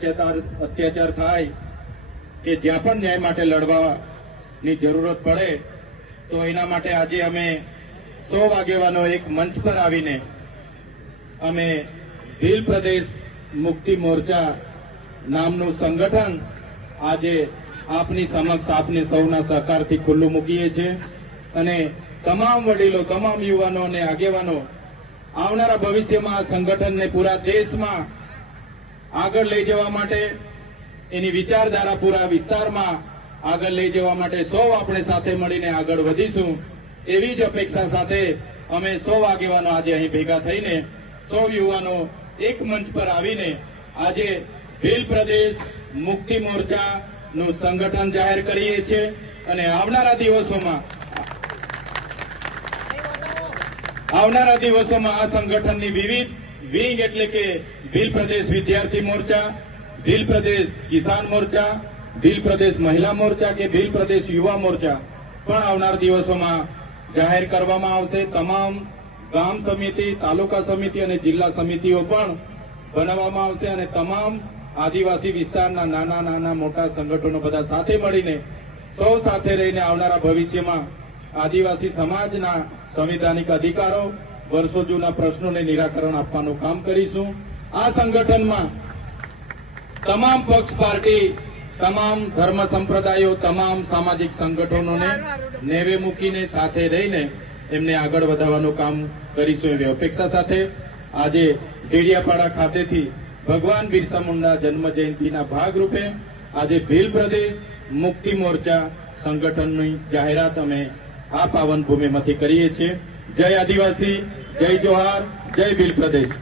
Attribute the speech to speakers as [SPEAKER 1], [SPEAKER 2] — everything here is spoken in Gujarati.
[SPEAKER 1] અત્યાચાર થાય કે જ્યાં પણ ન્યાય માટે લડવાની જરૂરત પડે તો એના માટે આજે અમે સો આગેવાનો એક મંચ પર આવીને અમે ભીલ પ્રદેશ મુક્તિ મોરચા નામનું સંગઠન આજે આપની સમક્ષ આપને સૌના સહકારથી ખુલ્લું મૂકીએ છીએ અને તમામ વડીલો તમામ યુવાનો અને આગેવાનો આવનારા ભવિષ્યમાં આ સંગઠનને પૂરા દેશમાં આગળ લઈ જવા માટે એની વિચારધારા પૂરા વિસ્તારમાં આગળ લઈ જવા માટે સૌ આપણે સાથે મળીને આગળ વધીશું એવી જ અપેક્ષા સાથે અમે સૌ આગેવાનો આજે અહીં ભેગા થઈને સૌ યુવાનો એક મંચ પર આવીને આજે ભીલ પ્રદેશ મુક્તિ મોરચા નું સંગઠન જાહેર કરીએ છીએ અને આવનારા દિવસોમાં આવનારા દિવસોમાં આ સંગઠનની વિવિધ વિંગ એટલે કે ભીલ પ્રદેશ વિદ્યાર્થી મોરચા ભીલ પ્રદેશ કિસાન મોરચા ભીલ પ્રદેશ મહિલા મોરચા કે ભીલ પ્રદેશ યુવા મોરચા પણ આવનાર દિવસોમાં જાહેર કરવામાં આવશે તમામ ગામ સમિતિ તાલુકા સમિતિ અને જિલ્લા સમિતિઓ પણ બનાવવામાં આવશે અને તમામ આદિવાસી વિસ્તારના નાના નાના મોટા સંગઠનો બધા સાથે મળીને સૌ સાથે રહીને આવનારા ભવિષ્યમાં આદિવાસી સમાજના સંવિધાનિક અધિકારો વર્ષો જૂના પ્રશ્નોને નિરાકરણ આપવાનું કામ કરીશું આ સંગઠનમાં તમામ પક્ષ પાર્ટી તમામ ધર્મ સંપ્રદાયો તમામ સામાજિક સંગઠનોને નેવે મૂકીને સાથે રહીને એમને આગળ વધારવાનું કામ કરીશું એવી અપેક્ષા સાથે આજે ડેડિયાપાડા ખાતેથી ભગવાન બિરસા મુંડા જન્મ જયંતિના ભાગરૂપે આજે ભીલ પ્રદેશ મુક્તિ મોરચા સંગઠનની જાહેરાત અમે આ પાવન ભૂમિમાંથી કરીએ છીએ જય આદિવાસી જય જોહાર જય બિલ પ્રદેશ